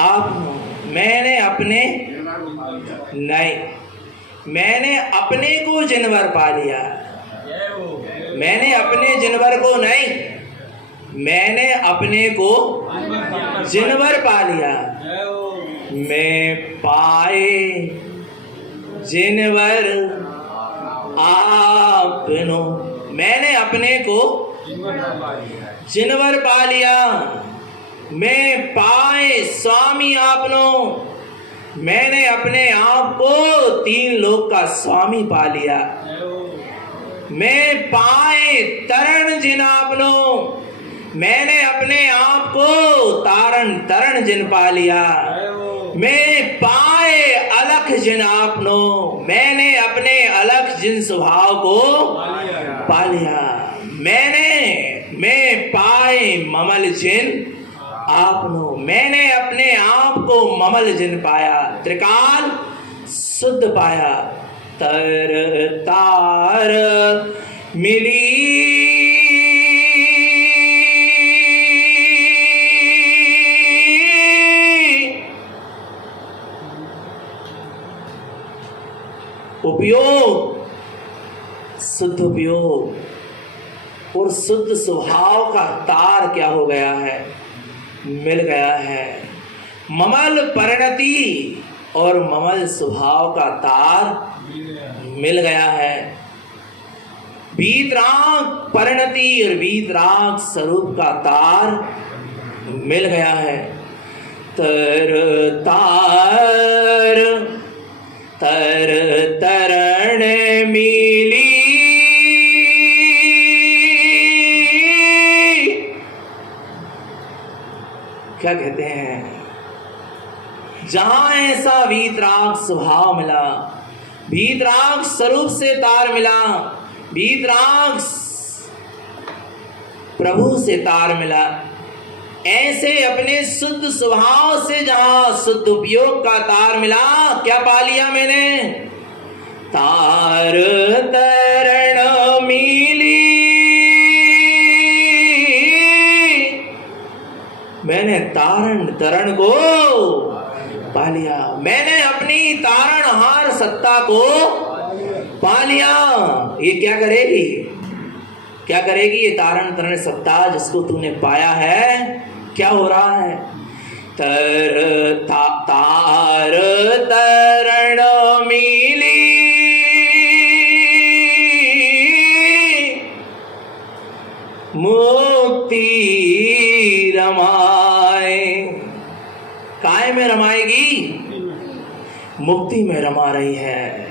आपनो। मैंने अपने नहीं, मैंने अपने को जिनवर पा लिया। मैंने अपने जिनवर को नहीं, मैंने अपने को जिनवर पा लिया। मैं पाए जिनवर आपनो। मैंने अपने को जिनवर पा लिया। मैं पाए स्वामी आपनो। मैंने अपने आप को तीन लोक का स्वामी पा लिया। मैं पाए तरण जिन आपनो। मैंने अपने आप को तारण तरण जिन पा लिया। मैं पाए अलख जिन आपनो। मैंने अपने अलख जिन स्वभाव को पा लिया। मैं पाए ममल जिन आपनो। मैंने अपने आप को ममल जिन पाया। त्रिकाल शुद्ध पाया। तर तार मिली उपयोग, शुद्ध उपयोग और शुद्ध स्वभाव का तार क्या हो गया है? मिल गया है। ममल परिणति और ममल स्वभाव का तार मिल गया है। वीतराग परिणति और वीतराग स्वरूप का तार मिल गया है। तर तार तर तरण मिली क्या कहते हैं? जहां ऐसा वीतराग स्वभाव मिला, वीतराग स्वरूप से तार मिला, वीतराग प्रभु से तार मिला, ऐसे अपने शुद्ध स्वभाव से जहां शुद्ध उपयोग का तार मिला, क्या पा लिया मैंने? तार तरण मिली। मैंने तारण तरण को पा लिया। मैंने अपनी तारणहार सत्ता को पा लिया। ये क्या करेगी? क्या करेगी ये तारण तरण सत्ता जिसको तूने पाया है? क्या हो रहा है? तार तरण मिली मुक्ति रमाए। काय में रमाएगी? मुक्ति में रमा रही है।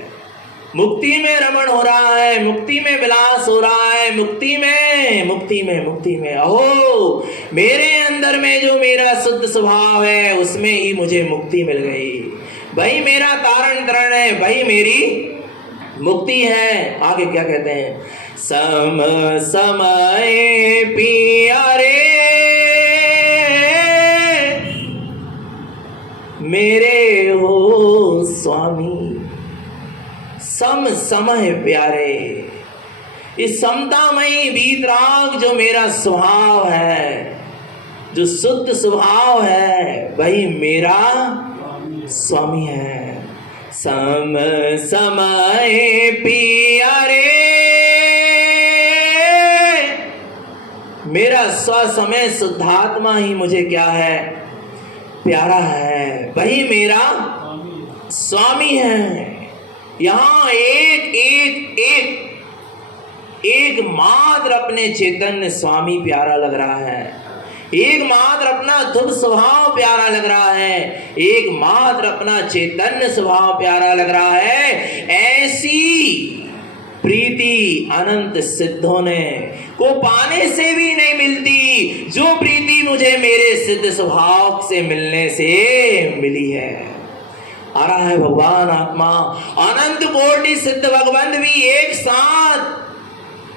मुक्ति में रमण हो रहा है, मुक्ति में विलास हो रहा है, मुक्ति में अहो मेरे अंदर में जो मेरा शुद्ध स्वभाव है उसमें ही मुझे मुक्ति मिल गई। वही मेरा तारण तरण है, वही मेरी मुक्ति है। आगे क्या कहते हैं? सम समय पियारे मेरे हो स्वामी। सम समय प्यारे। इस समतामयी वीतराग जो मेरा स्वभाव है, जो शुद्ध स्वभाव है, वही मेरा स्वामी है। सम समय प्यारे मेरा स्वसमय शुद्धात्मा ही मुझे क्या है? प्यारा है। वही मेरा स्वामी है। यहाँ एक मात्र अपने चैतन्य स्वामी प्यारा लग रहा है। एक मात्र अपना ध्रुव स्वभाव प्यारा लग रहा है। एक मात्र अपना चैतन्य स्वभाव प्यारा लग रहा है। ऐसी प्रीति अनंत सिद्धों ने को पाने से भी नहीं मिलती जो प्रीति मुझे मेरे सिद्ध स्वभाव से मिलने से मिली है। आ रहा है भगवान आत्मा। अनंत कोटि सिद्ध भगवंत भी एक साथ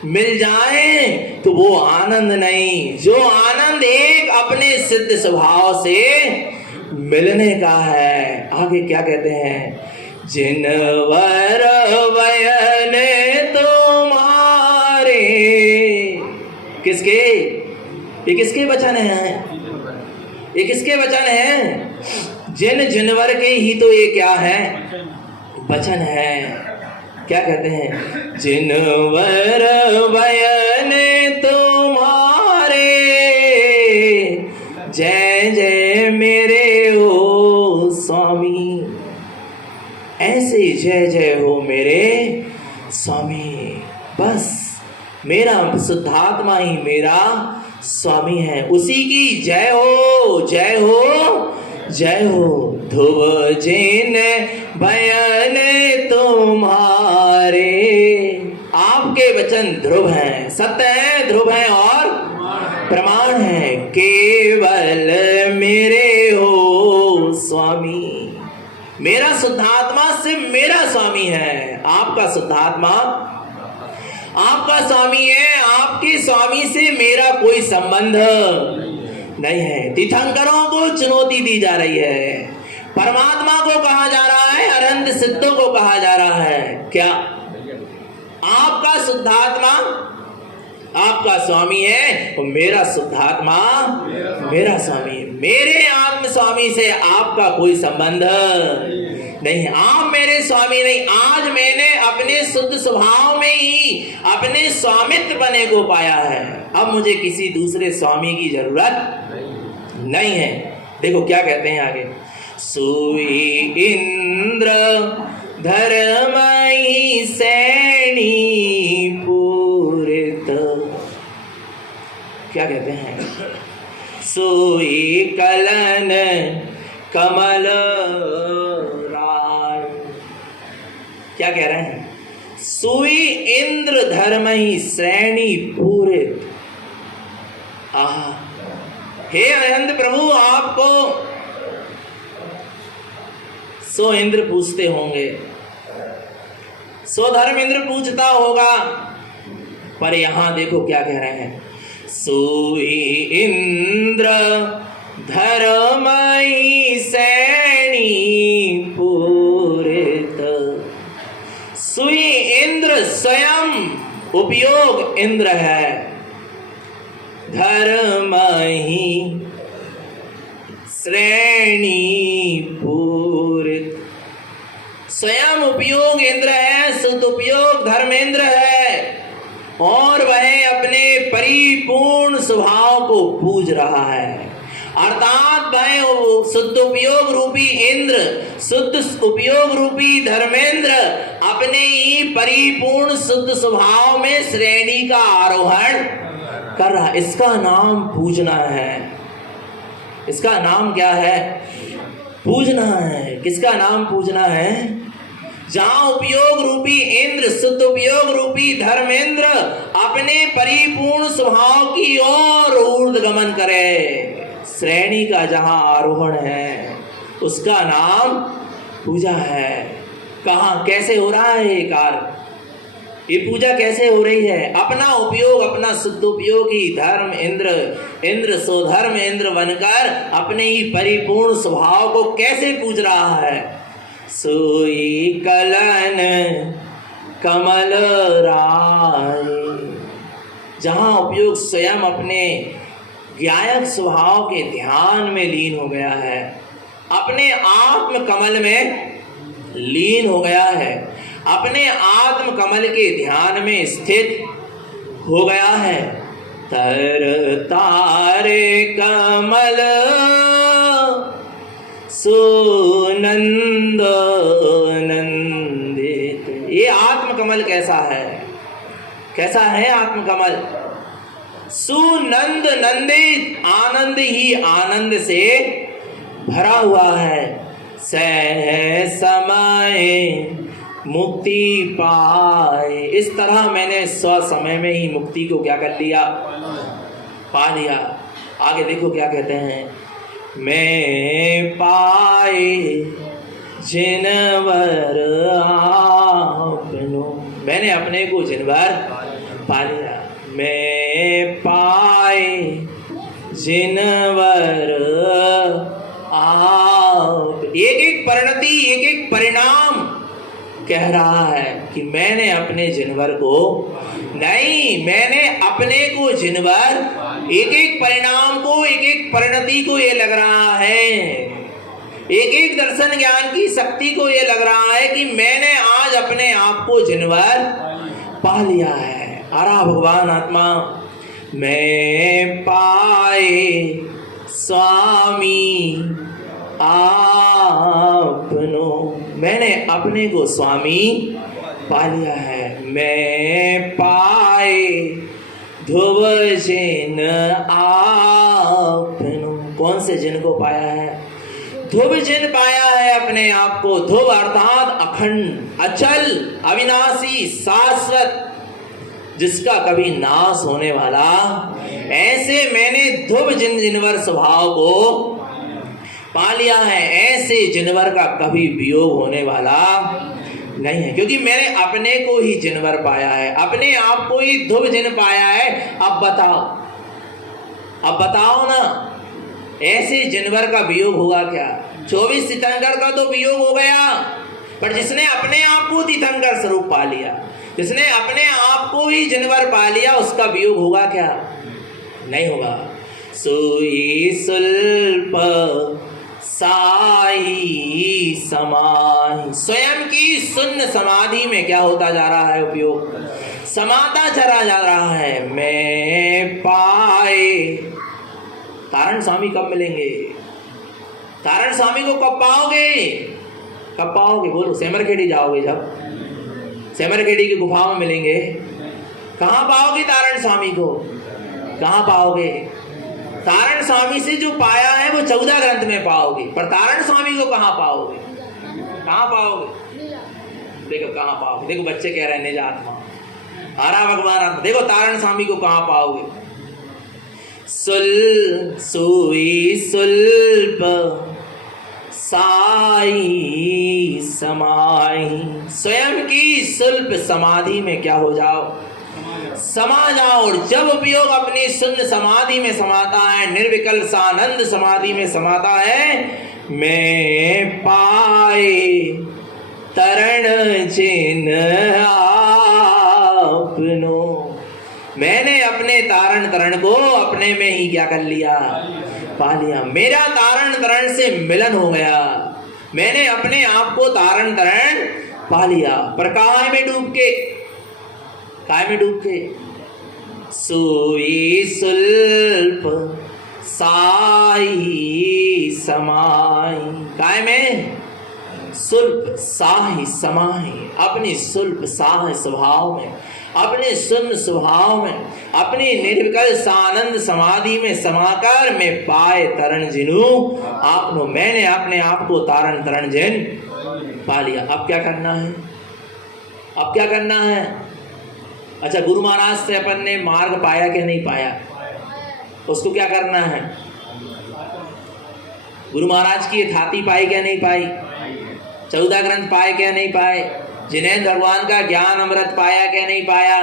मिल जाए तो वो आनंद नहीं, जो आनंद एक अपने सिद्ध स्वभाव से मिलने का है। आगे क्या कहते हैं? जिनवर वयन तुम्हारे। किसके? ये किसके वचन हैं? ये किसके वचन हैं? जिन जिनवर के ही तो ये क्या है? वचन है। क्या कहते हैं? जिनवर बयन तुम्हारे, जय जय मेरे हो स्वामी। ऐसे जय जय हो मेरे स्वामी। बस मेरा शुद्धात्मा ही मेरा स्वामी है, उसी की जय हो, जय हो, जय हो। ध्रुव जिन बयन तुम्हारे, आपके वचन ध्रुव हैं, सत्य है, ध्रुव है और प्रमाण है। केवल मेरे हो स्वामी, मेरा शुद्धात्मा से मेरा स्वामी है। आपका शुद्धात्मा आपका स्वामी है, आपके स्वामी से मेरा कोई संबंध नहीं है। तीर्थंकरों को चुनौती दी जा रही है, परमात्मा को कहा जा रहा है, अनंत सिद्धों को कहा जा रहा है। क्या आपका शुद्धात्मा आपका स्वामी है और मेरा शुद्धात्मा मेरा स्वामी है। मेरे आत्म स्वामी से आपका कोई संबंध नहीं, आप मेरे स्वामी नहीं। आज मैंने अपने शुद्ध स्वभाव में ही अपने स्वामित्व बने को पाया है। अब मुझे किसी दूसरे स्वामी की जरूरत नहीं है। देखो क्या कहते हैं आगे, सुई इंद्र धर्महि सैनी पूरित। क्या कहते हैं? सोई कलन कमल राय। क्या कह रहे हैं? सोई इंद्र धर्महि श्रेणी पूरित। आहा, हे अनंत प्रभु, आपको सो इंद्र पूछते होंगे, सो धर्म इंद्र पूछता होगा, पर यहां देखो क्या कह रहे हैं, सोई इंद्र धर्महि सैनी पूरित। सुई इंद्र स्वयं उपयोग इंद्र है, धर्महि श्रेणी पूरित। स्वयं उपयोग इंद्र है, सदुपयोग धर्मेंद्र है, और वह अपने परिपूर्ण स्वभाव को पूज रहा है। अर्थात वह शुद्ध उपयोग रूपी इंद्र, शुद्ध उपयोग रूपी धर्मेंद्र अपने ही परिपूर्ण शुद्ध स्वभाव में श्रेणी का आरोहण कर रहा है। इसका नाम पूजना है। इसका नाम क्या है? पूजना है। किसका नाम पूजना है? जहां उपयोग रूपी इंद्र, शुद्ध उपयोग रूपी धर्मेंद्र अपने परिपूर्ण स्वभाव की ओर ऊर्ध्वगमन करे, श्रेणी का जहां आरोहण है, उसका नाम पूजा है। कहां कैसे हो रहा है ये कार्य? ये पूजा कैसे हो रही है? अपना उपयोग, अपना शुद्ध उपयोग ही धर्म इंद्र स्वधर्म इंद्र बनकर अपने ही परिपूर्ण स्वभाव को कैसे पूज रहा है? सोई कलन कमल राय। जहां उपयोग स्वयं अपने ज्ञायक स्वभाव के ध्यान में लीन हो गया है, अपने आत्म कमल में लीन हो गया है, अपने आत्म कमल के ध्यान में स्थित हो गया है। तर तारे कमल सुनंद नंदित। ये आत्म कमल कैसा है? कैसा है आत्म कमल? सुनंद नंदित, आनंद ही आनंद से भरा हुआ है। सह समय मुक्ति पाए। इस तरह मैंने स्व समय में ही मुक्ति को क्या कर लिया? पा लिया। आगे देखो क्या कहते हैं, मैं पाए जिनवर आपनो। मैंने अपने को जिनवर पा लिया। मैं पाए जिनवर आप। एक एक परिणति, एक एक परिणाम कह रहा है कि मैंने अपने जिनवर को नहीं, मैंने अपने को जिनवर एक एक परिणाम को, एक एक परिणति को ये लग रहा है, एक एक दर्शन ज्ञान की शक्ति को ये लग रहा है कि मैंने आज अपने आप को जिनवर पा लिया है। आरा भगवान आत्मा, मैं पाए स्वामी आपनो, मैंने अपने को स्वामी पा लिया है। मैं पाए ध्रुव जिन आपनो, कौन से जिन को पाया है? ध्रुव जिन पाया है अपने आप को। ध्रुव अर्थात अखंड, अचल, अविनाशी, शाश्वत, जिसका कभी नाश होने वाला। ऐसे मैंने ध्रुव जिन जिनवर स्वभाव को पा लिया है। ऐसे जिनवर का कभी वियोग होने वाला नहीं है, क्योंकि मैंने अपने को ही जिनवर पाया है, अपने आप को ही ध्रुव जिन पाया है। अब बताओ ना, ऐसे जिनवर का वियोग होगा क्या? 24 तीर्थंकर का तो वियोग हो गया, पर जिसने अपने आप को तीर्थंकर स्वरूप पा लिया, जिसने अपने आप को ही जिनवर पा लिया, उसका वियोग होगा क्या? नहीं होगा। सोई सुल्प साई समाहि, स्वयं की शून्य समाधि में क्या होता जा रहा है? उपयोग, समाता चला जा रहा है। मैं पाए, तारण स्वामी कब मिलेंगे? तारण स्वामी को कब पाओगे? कब पाओगे? बोलो। सेमरखेड़ी जाओगे, जब सेमरखेड़ी की गुफा में मिलेंगे। कहाँ पाओगे तारण स्वामी को? कहाँ पाओगे? तारण स्वामी से जो पाया है वो 14 ग्रंथ में पाओगे, पर तारण स्वामी को कहाँ पाओगे? कहाँ पाओगे? देखो कहाँ पाओगे। देखो बच्चे कह रहे हैं निज आत्मा, आरा भगवान आत्मा। देखो तारण स्वामी को कहाँ पाओगे? सोई सुल्प साई समाई, स्वयं की सुल्प समाधि में क्या हो जाओ? समा जाओ। और जब उपयोग अपनी शून्य समाधि में समाता है, निर्विकल्प सानंद समाधि में समाता है, मैं पाए तरण जिन आपनो, मैंने अपने तारण तरण को अपने में ही क्या कर लिया? पा लिया। मेरा तारण तरण से मिलन हो गया, मैंने अपने आप को तारण तरण पा लिया। पर काय में डूब के, काय में डूब के? सोई सुल्प साई समाई, काय में? सुल्प साही समाही, अपनी सुल्प साह स्वभाव में, अपने शून्य स्वभाव में, अपनी निर्विकल्प सानंद समाधि में समाकर मैं पाए तरण जिनु आपनो, मैंने अपने आप को तारण तरण जिन पा लिया। अब क्या करना है? अब क्या करना है? अच्छा, गुरु महाराज से अपन ने मार्ग पाया क्या नहीं पाया? उसको क्या करना है? गुरु महाराज की यथाति पाई क्या नहीं पाई? 14 ग्रंथ पाए क्या नहीं पाए? जिनेंद्र भगवान का ज्ञान अमृत पाया क्या नहीं पाया?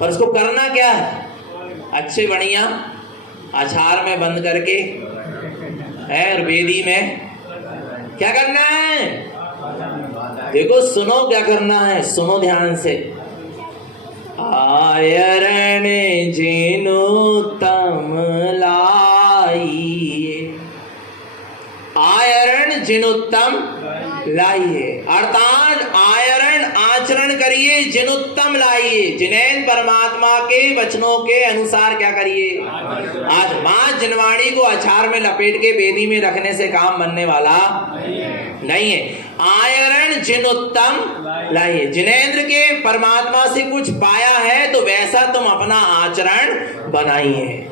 पर उसको करना क्या है? अच्छे बढ़िया आचार में बंद करके है, और वेदी में क्या करना है? देखो सुनो क्या करना है, सुनो ध्यान से। आयरण जिनु तम लाइए, आयरण जिनुत्तम लाइए, अर्थात आयरण आचरण करिए, जिनुत्तम लाइए, जिनेन परमात्मा के वचनों के अनुसार क्या करिए? आज मां जनवाणी को अचार में लपेट के वेदी में रखने से काम बनने वाला नहीं है। आयरण जिनुत्तम लाइए, जिनेंद्र के परमात्मा से कुछ पाया है तो वैसा तुम अपना आचरण बनाइए।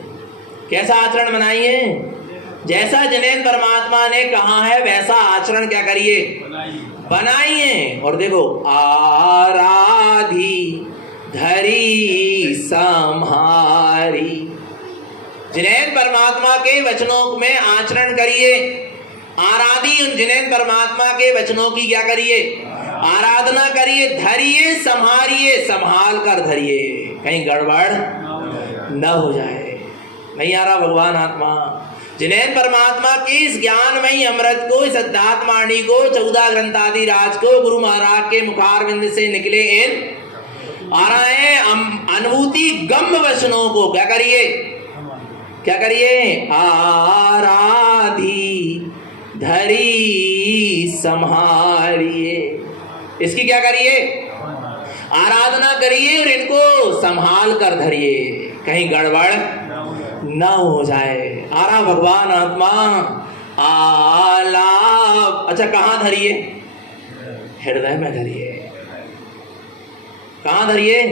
कैसा आचरण बनाइए? जैसा जिनेंद्र परमात्मा ने कहा है वैसा आचरण क्या करिए? बनाइए। और देखो, आराधी धरी सम्हारी, जिनेंद्र परमात्मा के वचनों में आचरण करिए। आराधी उन जिनेंद्र परमात्मा के वचनों की क्या करिए? आराधना करिए। धरिए, संभारिए, संभाल कर धरिए, कहीं गड़बड़ न हो जाए। नहीं आ रहा भगवान आत्मा? जिनेंद्र परमात्मा के इस ज्ञानमयी अमृत को, इस अध्यात्मवाणी को, 14 ग्रंथादि राज को गुरु महाराज के मुखारविंद से निकले इन आ रहा है अनुभूति गम वचनों को क्या करिए, क्या करिए, आराधी धरी संहारिए। इसकी क्या करिए, आराधना करिए और इनको संभाल कर धरिए, कहीं गड़बड़ न हो जाए। आ रहा भगवान आत्मा आलाप। अच्छा कहाँ धरिए, हृदय में धरिए। कहाँ धरिए,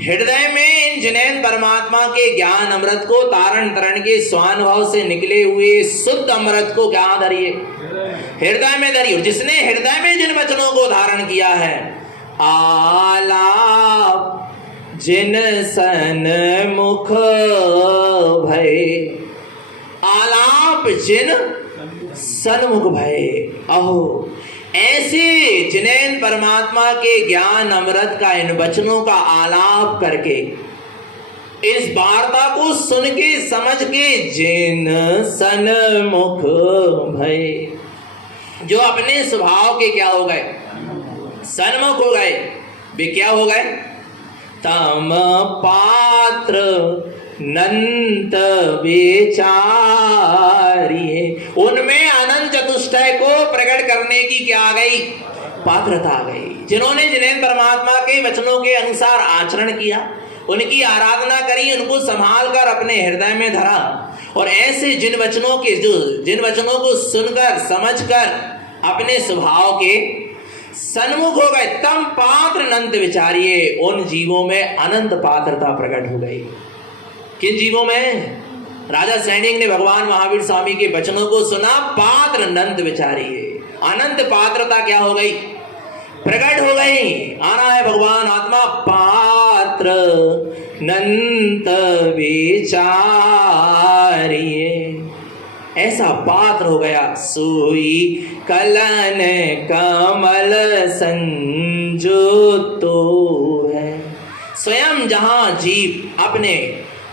हृदय में। इन जिनेन परमात्मा के ज्ञान अमृत को, तारण तरण के स्वानुभव से निकले हुए शुद्ध अमृत को क्या धरिए, हृदय में धरिए। जिसने हृदय में जिन वचनों को धारण किया है, आलाप जिन सन्मुख भय, आलाप जिन सन्मुख भय। अहो ऐसे जिनेन परमात्मा के ज्ञान अमृत का, इन वचनों का आलाप करके, इस वार्ता को सुन के समझ के, जिन सन्मुख भय, जो अपने स्वभाव के क्या हो गए, सन्मुख हो गए, वे क्या हो गए, तम पात्र नंत विचारिये। उनमें अनंत चतुष्टय को प्रकट करने की क्या आ गई, पात्रता आ गई। जिन्होंने जिनेन परमात्मा के वचनों के अनुसार आचरण किया, उनकी आराधना करी, उनको संभाल कर अपने हृदय में धरा, और ऐसे जिन वचनों को सुनकर समझकर अपने स्वभाव के सन्मुख हो गए, तम पात्र अनंत विचारिये। उन जीवों में अनंत पात्रता प्रकट हो गई। किन जीवों में, राजा सैनिक ने भगवान महावीर स्वामी के वचनों को सुना, पात्र अनंत विचारिये, अनंत पात्रता क्या हो गई, प्रकट हो गई। आना है भगवान आत्मा पात्र अनंत विचारिये, ऐसा पात्र हो गया। सोई कलन कमल संजुतो है। स्वयं जहां जीव अपने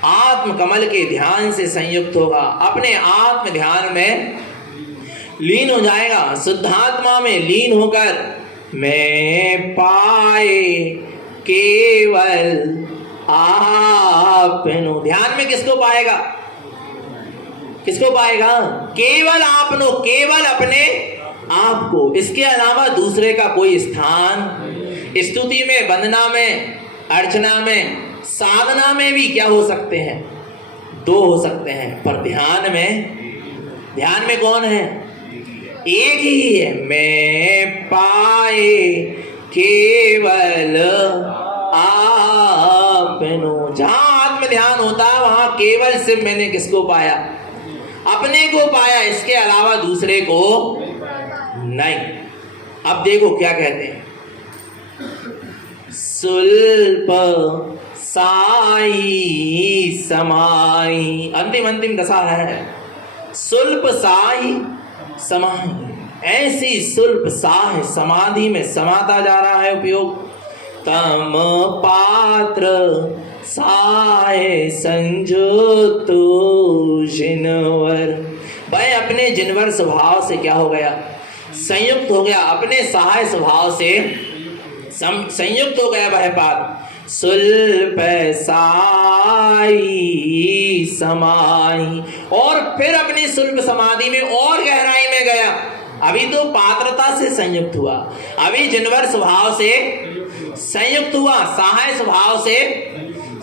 आत्म कमल के ध्यान से संयुक्त होगा, अपने आत्म ध्यान में लीन हो जाएगा, शुद्धात्मा में लीन होकर मैं पाए केवल आपनो। ध्यान में किसको पाएगा, किसको पाएगा, केवल आपनो, केवल अपने आप को। इसके अलावा दूसरे का कोई स्थान, स्तुति में, वंदना में, अर्चना में, साधना में भी क्या हो सकते हैं, दो हो सकते हैं, पर ध्यान में कौन है, एक ही है। मैं पाए केवल आपनो। जहां आत्म ध्यान होता है वहां केवल सिर्फ मैंने किसको पाया, अपने को पाया, इसके अलावा दूसरे को नहीं। अब देखो क्या कहते हैं, सुल्प साई समाई, अंतिम दशा है, सुल्प साई समाई। ऐसी सुल्प साह समाधि में समाता जा रहा है उपयोग। तम पात्र साय संजुतो जिनवर। वह अपने जिनवर स्वभाव से क्या हो गया, संयुक्त हो गया, अपने सहाय स्वभाव से संयुक्त हो गया वह पात्र। सुल्प साई समाई, और फिर अपनी सुल्प समाधि में और गहराई में गया। अभी तो पात्रता से संयुक्त हुआ, अभी जिनवर स्वभाव से संयुक्त हुआ, सहाय स्वभाव से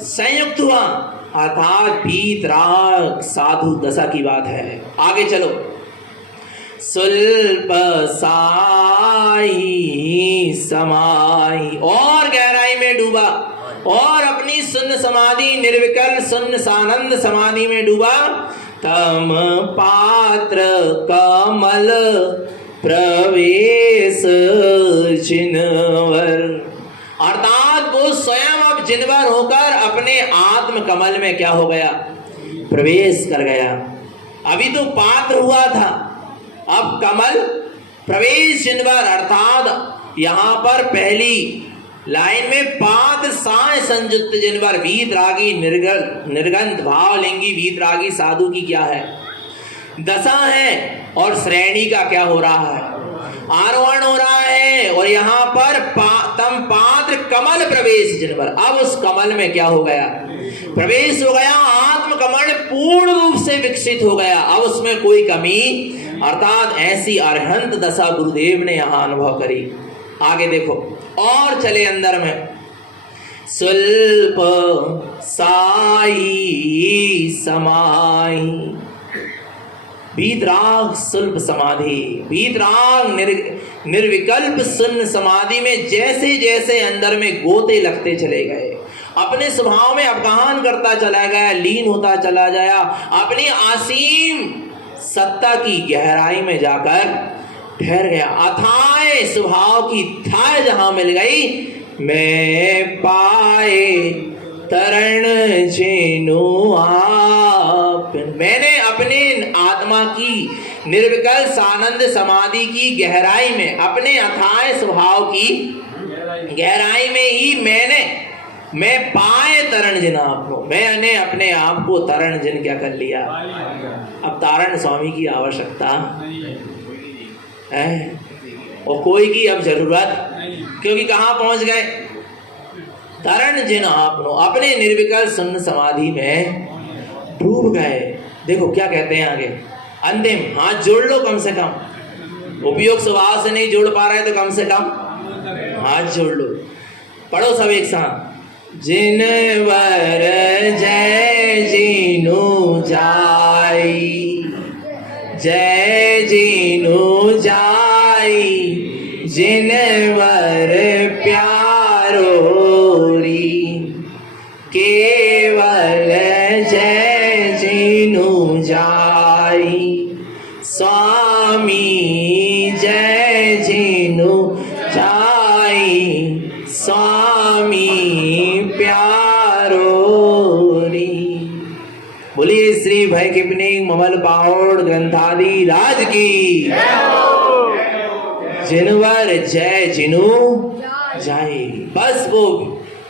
संयुक्त हुआ, अर्थात भीतराग साधु दशा की बात है। आगे चलो, सुल्प साई समाई, और गहराई में डूबा, और अपनी शून्य समाधि, निर्विकल्प शून्य सानंद समाधि में डूबा। तम पात्र कमल प्रवेश जिनवर, अर्थात वो स्वयं अब जिनवर होकर अपने आत्म कमल में क्या हो गया, प्रवेश कर गया। अभी तो पात्र हुआ था, अब कमल प्रवेश जिनवर, अर्थात यहां पर पहली लाइन में पात्र साय संयुक्त जिनवर, वीतरागी निर्गंध भावलिंगी वीतरागी साधु की क्या है, दशा है, और श्रेणी का क्या हो रहा है, आरोहण हो रहा है। और यहाँ पर तम पात्र कमल प्रवेश जिनवर, अब उस कमल में क्या हो गया, प्रवेश हो गया, आत्म कमल पूर्ण रूप से विकसित हो गया, अब उसमें कोई कमी, अर्थात ऐसी अरहंत दशा गुरुदेव ने यहां अनुभव करी। आगे देखो और चले अंदर में, स्वल्प साई समाई, वीतराग सुल्प समाधि, वीतराग निर्विकल्प शून्य समाधि में जैसे जैसे अंदर में गोते लगते चले गए, अपने स्वभाव में अपगान करता चला गया, लीन होता चला जाया, अपनी असीम सत्ता की गहराई में जाकर ठहर गया। अथाय स्वभाव की थाय जहां मिल गई, मैं पाए तरण जेनु आप, मैंने अपने आत्मा की निर्विकल्प सानंद समाधि की गहराई में, अपने अथाय स्वभाव की गहराई में ही मैं पाए तरण जिन आपको, मैंने अपने आप को तरण जिन क्या कर लिया। अब तारण स्वामी की आवश्यकता है और कोई की अब जरूरत, क्योंकि कहां पहुंच गए, तरण जिन आपनो, अपने निर्विकल्प शून्य समाधि में डूब गए। देखो क्या कहते हैं आगे, अंतिम हाथ जोड़ लो, कम से कम उपयोग स्वभाव से नहीं जोड़ पा रहे तो कम से कम हाथ जोड़ लो, पढ़ो सब एक साथ। जिनवर जय जीनु जाई, जय जीनु जाई, जिनवर प्यारो री, केवल जय जीनु जाई, स्वामी जय जीनु जाई, स्वामी प्यारो री। बोलिए श्री भय किपनी ममल पाहोड़ ग्रंथादि राज की, जिनवर जय जिनु जाए। बस वो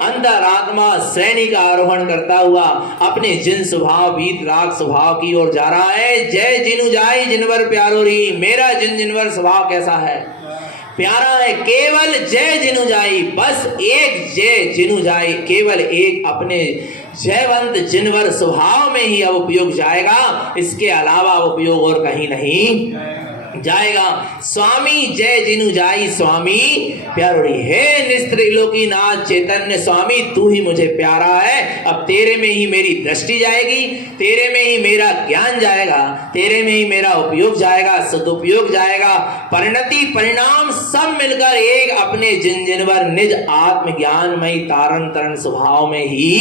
अंतरात्मा श्रेणी का आरोहण करता हुआ अपने जिन स्वभाव वीतराग स्वभाव की ओर जा रहा है। जय जिनु जाई जिनवर प्यारो री, मेरा जिन जिनवर स्वभाव कैसा है, प्यारा है। केवल जय जिनु जाई, बस एक जय जिनु जाई, केवल एक अपने जयवंत जिनवर स्वभाव में ही अब उपयोग जाएगा, इसके अलावा उपयोग और कहीं नहीं जाएगा। स्वामी जय जिनु जाई, स्वामी प्यारोड़ी, हे निस्त्रिलोकी नाथ चैतन्य स्वामी, तू ही मुझे प्यारा है। अब तेरे में ही मेरी दृष्टि जाएगी, तेरे में ही मेरा ज्ञान जाएगा, तेरे में ही मेरा उपयोग जाएगा, सदुपयोग जाएगा, परिणति परिणाम सब मिलकर एक अपने जिन जिनवर निज आत्मज्ञानमयी तारण तरण स्वभाव में ही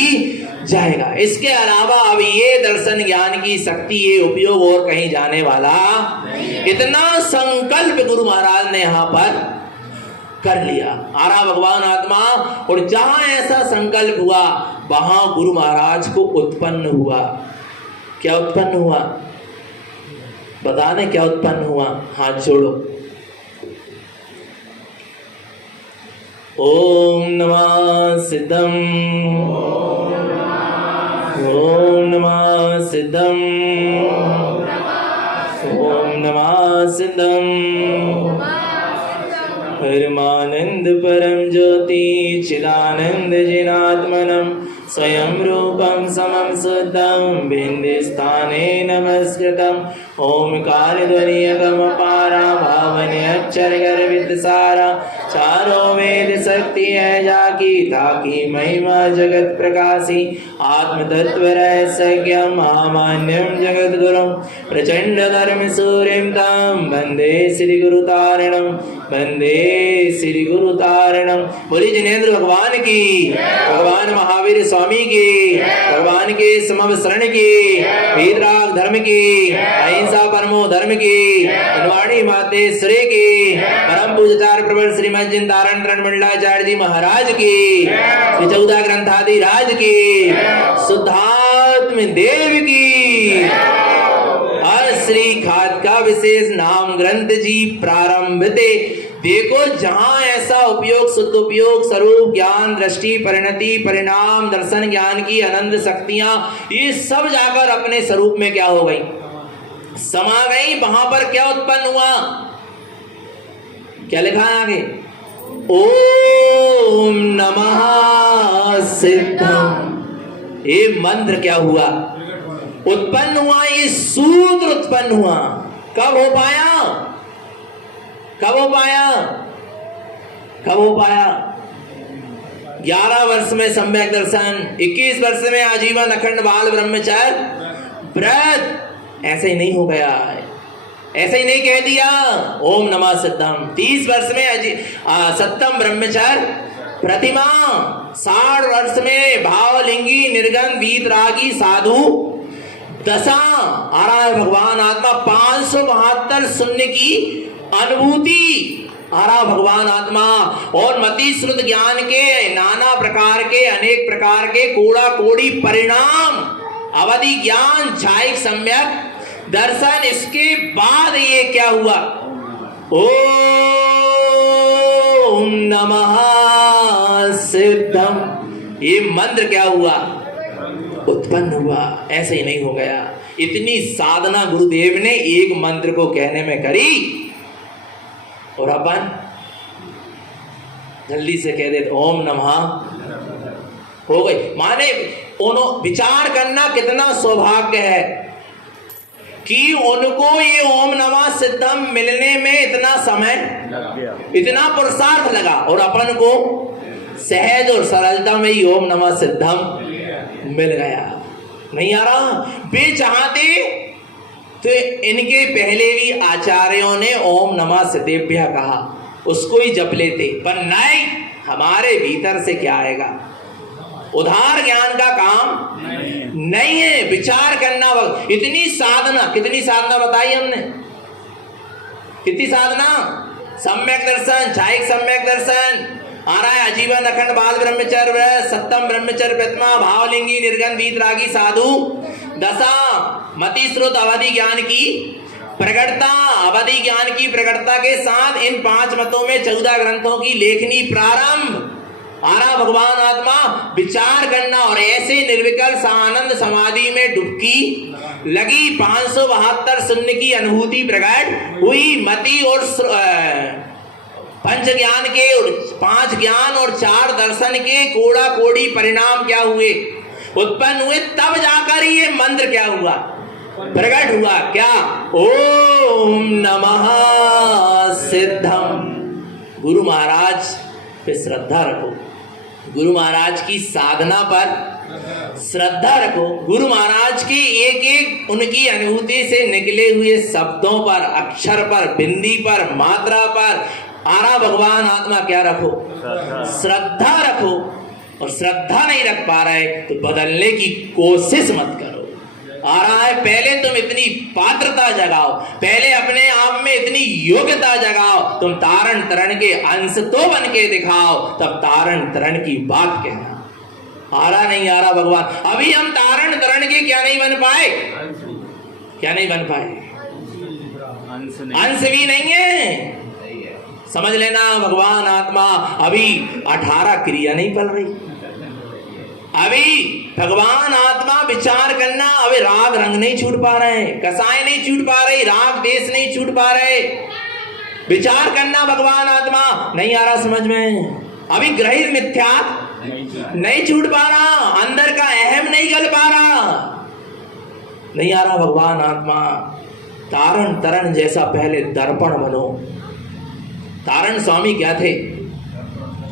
जाएगा। इसके अलावा अब ये दर्शन ज्ञान की शक्ति, ये उपयोग और कहीं जाने वाला। इतना संकल्प गुरु महाराज ने यहां पर कर लिया, आरा भगवान आत्मा, और जहां ऐसा संकल्प हुआ वहां गुरु महाराज को उत्पन्न हुआ। क्या उत्पन्न हुआ, बता दें क्या उत्पन्न हुआ, हाथ जोड़ो। ओम नमः सिद्धम, ओम नमः सिद्धम, ओम नमः सिद्धम। परमानंद परम ज्योति चिदानंद जिनात्मनम स्वयं रूपम समम शुद्धम बिंदुस्थाने नमस्कृतम। ओमकार ध्वनि अगम पारा भावने अक्षर गर्भित सारा। चारों वेद शक्ति है जाकी, ताकि महिमा जगत प्रकाशी। आत्म तत्व रहस्य महामान्यम जगत गुरुम प्रचंड धर्म सूर्यम तम वंदे श्री गुरु तारणम, वंदे श्री गुरु तारणम। बोली जिनेन्द्र भगवान की, भगवान महावीर स्वामी की, भगवान के समव शरण की, वीतराग धर्म की, अहिंसा परमो धर्म की, अनवाणी मातेश्वरी की, परम पूज्यचार्य प्रबल श्रीमद जिन तारण तरण मंडलाचार्य जी महाराज की, श्री 14 ग्रंथादि राज की, शुद्धात्म देव की। हर श्री खाद का विशेष नाम ग्रंथ जी प्रारंभ थे। देखो जहां ऐसा उपयोग शुद्ध उपयोग स्वरूप ज्ञान दृष्टि परिणति परिणाम दर्शन ज्ञान की अनंत शक्तियां, ये सब जाकर अपने स्वरूप में क्या हो गई, समा गई। वहां पर क्या उत्पन्न हुआ, क्या लिखा है आगे, ओम नमः सिद्धम। ये मंत्र क्या हुआ? उत्पन्न हुआ, ये सूत्र उत्पन्न हुआ। कब हो पाया? कब हो पाया? कब हो पाया? 11 वर्ष में सम्यक दर्शन, 21 वर्ष में आजीवन अखंड बाल ब्रह्मचर्य व्रत। ऐसे ही नहीं हो गया, ऐसे ही नहीं कह दिया ओम नमः सिद्धम। 30 वर्ष में सत्यम ब्रह्मचर्य प्रतिमा, 60 वर्ष में भावलिंगी निर्गन वीतरागी साधु दशा। आ रहा है भगवान आत्मा 572 शून्य की अनुभूति। आ रहा भगवान आत्मा और मति श्रुत ज्ञान के नाना प्रकार के अनेक प्रकार के कोड़ा कोड़ी परिणाम, अवधि ज्ञान, छायिक सम्यक दर्शन। इसके बाद ये क्या हुआ? ओम नमः सिद्धम। ये मंत्र क्या हुआ? उत्पन्न हुआ। ऐसे ही नहीं हो गया। इतनी साधना गुरुदेव ने एक मंत्र को कहने में करी और अपन जल्दी से कह देते ओम नमः, हो गई। माने विचार करना कितना सौभाग्य है कि उनको ये ओम नमः सिद्धम मिलने में इतना समय, इतना पुरुषार्थ लगा, और अपन को सहज और सरलता में ही ओम नमः सिद्धम मिल गया। नहीं आ रहा? वे चाहते तो इनके पहले भी आचार्यों ने ओम नमः सिद्धेभ्यः कहा, उसको ही जप लेते, पर नहीं, हमारे भीतर से क्या आएगा? उधार ज्ञान का काम नहीं है, विचार करना। इतनी साधना, कितनी साधना बताई हमने? कितनी साधना? सम्यक दर्शन, छायिक सम्यक दर्शन, आ रहा है आजीवन अखंड बाल ब्रह्मचर्य व्रत, सत्यम ब्रह्मचर्य प्रतिमा, भावलिंगी निर्गन वीतरागी साधु दशा, मति स्रोत अवधि ज्ञान की प्रकटता। अवधि ज्ञान की प्रकटता के साथ इन 5 मतों में 14 ग्रंथों की लेखनी प्रारंभ। आ रहा भगवान आत्मा विचार करना, और ऐसे निर्विकल्प सानंद समाधि में डुबकी लगी। 572 शून्य की अनुभूति प्रकट हुई। मति और पंच ज्ञान के, 5 ज्ञान और 4 दर्शन के कोड़ा कोड़ी परिणाम क्या हुए? उत्पन्न हुए। तब जाकर ये मंत्र क्या हुआ? प्रकट हुआ। क्या? ओम नमः सिद्धम। गुरु महाराज पे श्रद्धा रखो, गुरु महाराज की साधना पर श्रद्धा रखो। गुरु महाराज की एक एक उनकी अनुभूति से निकले हुए शब्दों पर, अक्षर पर, बिंदी पर, मात्रा पर आरा भगवान आत्मा क्या रखो? श्रद्धा रखो। और श्रद्धा नहीं रख पा रहे तो बदलने की कोशिश मत करो। आ रहा है, पहले तुम इतनी पात्रता जगाओ, पहले अपने आप में इतनी योग्यता जगाओ, तुम तारण तरण के अंश तो बन के दिखाओ, तब तारण तरण की बात कहना। आ रहा नहीं आ रहा भगवान? अभी हम तारण तरण के क्या नहीं बन पाए? क्या नहीं बन पाए? अंश भी नहीं है। समझ लेना भगवान आत्मा अभी 18 क्रिया नहीं पल रही। अभी भगवान आत्मा विचार करना, अभी राग रंग नहीं छूट पा रहे, कसाय नहीं छूट पा रही, राग देश नहीं छूट पा रहे। विचार करना भगवान आत्मा नहीं आ रहा समझ में। अभी ग्रहित मिथ्या नहीं छूट पा रहा, अंदर का अहम नहीं गल पा रहा। नहीं आ रहा भगवान आत्मा। तारण तरण जैसा पहले दर्पण बनो। तारण स्वामी क्या थे?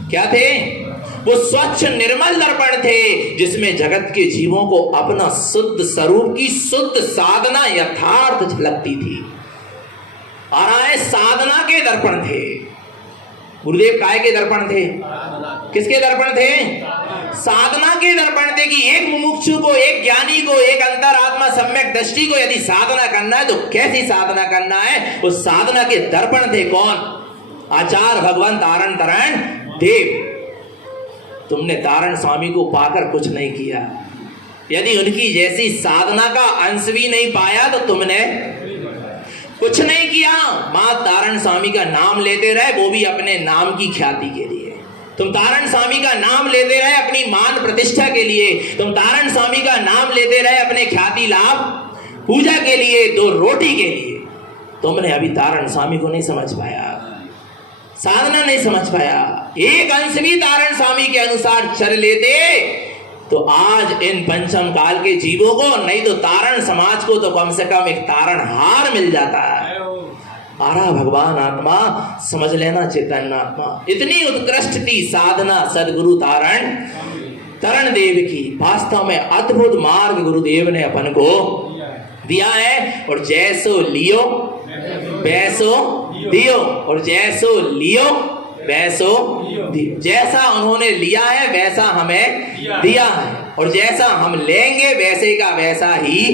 क्या थे? वो स्वच्छ निर्मल दर्पण थे, जिसमें जगत के जीवों को अपना शुद्ध स्वरूप की शुद्ध साधना यथार्थ झलकती थी। आ रहा है, साधना के दर्पण थे। गुरुदेव काय के दर्पण थे? किसके दर्पण थे? साधना के दर्पण थे। कि एक मुमुक्षु को, एक ज्ञानी को, एक अंतरात्मा सम्यक दृष्टि को यदि साधना करना है तो कैसी साधना करना है? उस साधना के दर्पण थे कौन? आचार्य भगवान तारण तरण देव। तुमने तारण स्वामी को पाकर कुछ नहीं किया। यदि उनकी जैसी साधना का अंश भी नहीं पाया तो तुमने कुछ नहीं किया। मां तारण स्वामी का नाम लेते रहे, वो भी अपने नाम की ख्याति के लिए। तुम तारण स्वामी का नाम लेते रहे अपनी मान प्रतिष्ठा के लिए। तुम तारण स्वामी का नाम लेते रहे अपने ख्याति लाभ पूजा के लिए, 2 रोटी के लिए। तुमने अभी तारण स्वामी को नहीं समझ पाया। साधना नहीं समझ पाया। एक अंश भी तारण स्वामी के अनुसार चल लेते तो आज इन पंचम काल के जीवों को, नहीं तो तारण समाज को तो कम से कम एक तारण हार मिल जाता है। आरा भगवान आत्मा समझ लेना, चैतन्य आत्मा इतनी उत्कृष्ट थी साधना सदगुरु तरण देव की। वास्तव में अद्भुत मार्ग गुरुदेव ने अपन को दिया है। और जैसो लियो वैसो दियो, और जैसो लियो वैसो दियो। जैसा उन्होंने लिया है वैसा हमें दिया है, और जैसा हम लेंगे वैसे का वैसा ही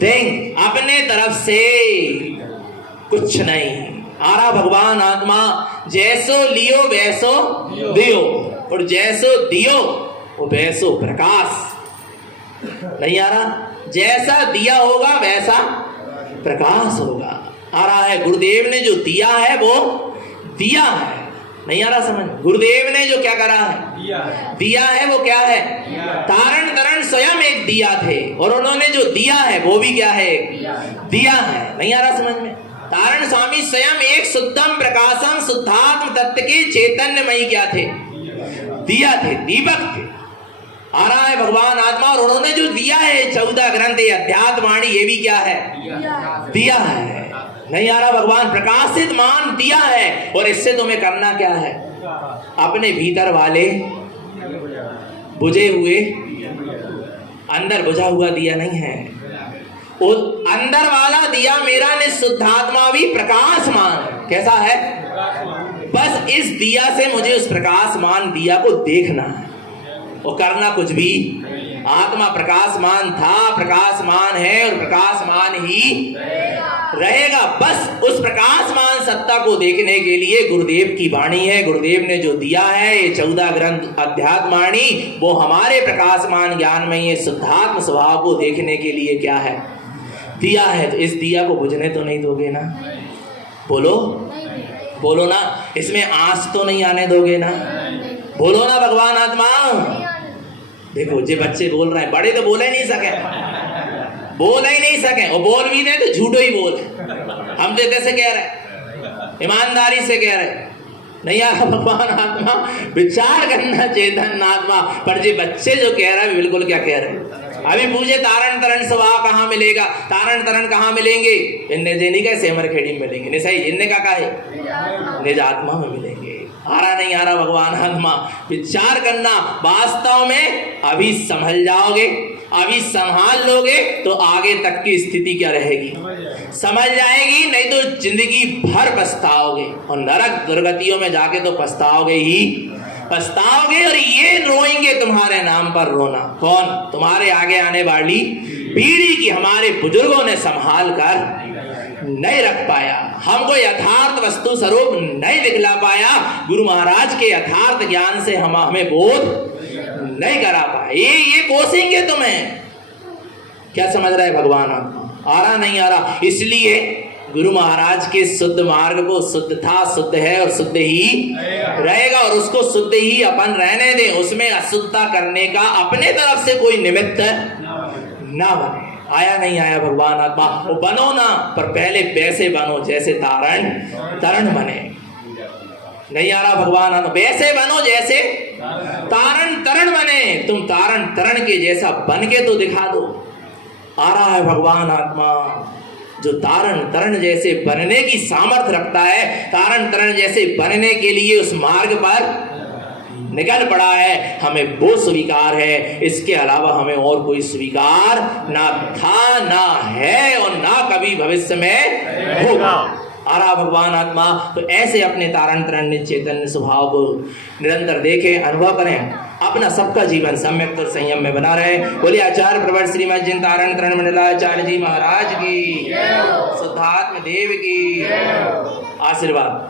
देंगे। अपने तरफ से कुछ नहीं। आरा भगवान आत्मा जैसो लियो वैसो दियो, और जैसो दियो वो वैसो प्रकाश। नहीं आ रहा? जैसा दिया होगा वैसा प्रकाश होगा। आ रहा है? गुरुदेव ने जो दिया है वो दिया है। नहीं आ रहा समझ? गुरुदेव ने जो क्या करा है दिया है वो क्या है? तारण तरण स्वयं एक दिया थे, और उन्होंने जो दिया है वो भी क्या है? दिया है। नहीं आ रहा समझ में? तारण स्वामी स्वयं एक शुद्धम प्रकाशम शुद्धात्म तत्व के चैतन्यमयी क्या थे? दिया थे, दीपक थे। आ रहा है भगवान आत्मा, और उन्होंने जो दिया है 14 ग्रंथ अध्यात्म वाणी, ये भी क्या है? दिया है। नहीं आ रहा? भगवान प्रकाशित मान दिया है, और इससे तुम्हें करना क्या है? अपने भीतर वाले बुझे हुए, अंदर बुझा हुआ दिया नहीं है, वो अंदर वाला दिया मेरा निशुद्धात्मा भी प्रकाशमान कैसा है? बस इस दिया से मुझे उस प्रकाशमान दिया को देखना है, और करना कुछ भी। आत्मा प्रकाशमान था, प्रकाशमान है, और प्रकाशमान ही रहेगा। बस उस प्रकाशमान सत्ता को देखने के लिए गुरुदेव की वाणी है। गुरुदेव ने जो दिया है ये 14 ग्रंथ अध्यात्म वाणी, वो हमारे प्रकाशमान ज्ञान में ये शुद्धात्म स्वभाव को देखने के लिए क्या है? दिया है। तो इस दिया को बुझने तो नहीं दोगे ना? बोलो बोलो ना। इसमें आंच तो नहीं आने दोगे ना? बोलो ना भगवान आत्मा। देखो जे बच्चे बोल रहे हैं, बड़े तो बोल ही नहीं सके, बोल ही नहीं सके, और बोल भी दे तो झूठो ही बोल। हम तो कैसे कह रहे, ईमानदारी से कह रहे। नहीं आ रहा भगवान आत्मा? विचार करना चेतन आत्मा। पर जे बच्चे जो कह रहे हैं बिल्कुल क्या कह रहे हैं? अभी पूछे तारण तरण स्वभाव कहाँ मिलेगा? तारण तरण कहाँ मिलेंगे? इन्ने जेनी का सेमर खेड़ी में मिलेंगे। नहीं सही, इन्ने का है निज आत्मा में मिलेंगे। आ रहा नहीं आ रहा भगवान आत्मा? विचार करना। वास्तव में अभी संभल जाओगे, अभी संभाल लोगे तो आगे तक की स्थिति क्या रहेगी? समझ जाएगी। नहीं तो जिंदगी भर पछताओगे, और नरक दुर्गतियों में जाके तो पछताओगे ही पछताओगे। और ये रोएंगे तुम्हारे नाम पर रोना कौन? तुम्हारे आगे आने वाली पीढ़ी की हमारे बुजुर्गों ने संभाल कर नहीं रख पाया, हमको यथार्थ वस्तु स्वरूप नहीं दिखला पाया, गुरु महाराज के यथार्थ ज्ञान से हमें बोध नहीं करा पाए। ये कोसेंगे तुम्हें। क्या समझ रहे भगवान? आ रहा नहीं आ रहा? इसलिए गुरु महाराज के शुद्ध मार्ग को शुद्ध था, शुद्ध है और शुद्ध ही रहेगा, और उसको शुद्ध ही अपन रहने दें। उसमें अशुद्धता करने का अपने तरफ से कोई निमित्त ना बने। आया नहीं आया भगवान आत्मा? वो बनो ना, पर पहले वैसे बनो जैसे तरण बने। नहीं आ रहा भगवान आत्मा? वैसे बनो जैसे तारण तरण बने। तुम तारण तरण के जैसा बन के तो दिखा दो। आ रहा है भगवान आत्मा? जो तारण तरण जैसे बनने की सामर्थ्य रखता है, तारण तरण जैसे बनने के लिए उस मार्ग पर निकल पड़ा है, हमें वो स्वीकार है। इसके अलावा हमें और कोई स्वीकार ना था, ना है, और ना कभी भविष्य में होगा। आ रहा भगवान आत्मा? तो ऐसे अपने तारण तरण चैतन्य स्वभाव को निरंतर देखें, अनुभव करें, अपना सबका जीवन सम्यक और संयम में बना रहे। बोलिए आचार्य प्रवर श्रीमद जिन तारण तरण मंडलाचार्य जी महाराज की, शुद्धात्म देव की आशीर्वाद।